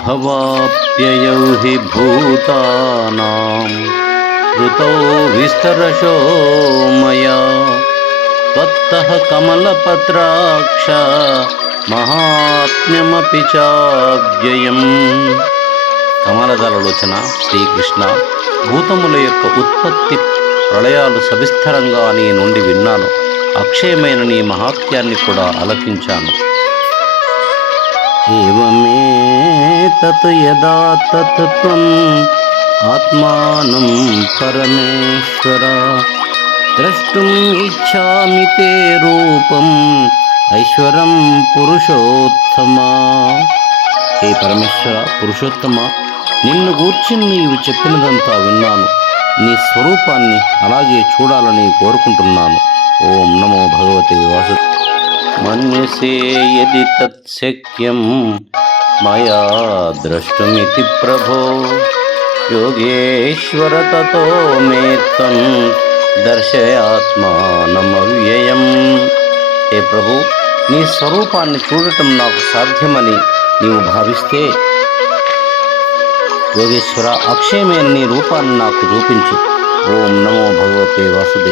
भवाप्ययौ हि भूतानां ऋतौ विस्तरशो मया त्वत्तः कमलपत्राक्ष మహాత్మ్యమపి చావ్యయం కమలదళలోచన శ్రీకృష్ణ భూతముల యొక్క ఉత్పత్తి ప్రళయాలు సవిస్తరంగా నీ నుండి విన్నాను అక్షయమైన నీ మహాత్యాన్ని కూడా ఆలకించాను ఏవమే తత్ యదా తత్ ఆత్మానం పరమేశ్వర ద్రష్టుం ఇచ్చామి తే రూపం ఐశ్వరం పురుషోత్తమ ఏ పరమేశ్వర పురుషోత్తమ నిన్ను గూర్చి నీవు చెప్పినదంతా విన్నాను. నీ స్వరూపాన్ని అలాగే చూడాలని కోరుకుంటున్నాను. ఓం నమో భగవతే వాసు మన్యసే యది తత్శక్యం మయా ద్రష్టుమితి ప్రభో యోగేశ్వర తతో మే త్వం దర్శయాత్మానమవ్యయం హే ప్రభు నీ స్వరూపాన్ని చూడటం నాకు సాధ్యమని నీవు భావిస్తే యోగేశ్వర అక్షయమైన నీ రూపాన్ని నాకు చూపించు. ఓం నమో భగవతే వాసుదేవ.